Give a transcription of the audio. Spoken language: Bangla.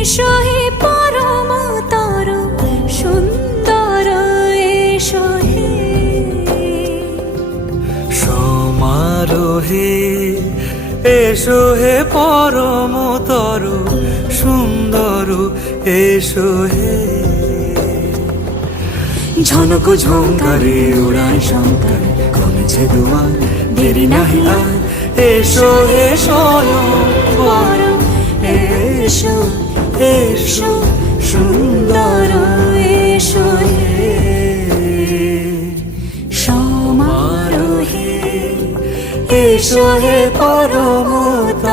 এসো হে পরমতর সুন্দর এসো হে সমারোহে এসো হে পরমতর সুন্দর এসো হে ঝনক ঝঙ্কারে উড়ায় শঙ্কর কমেছে দুয়ার দেরি নাহি আর এসো হে স্বয়ংবর এসো এসো সুন্দর এসো হে সমারোহে এসো হে পরমতর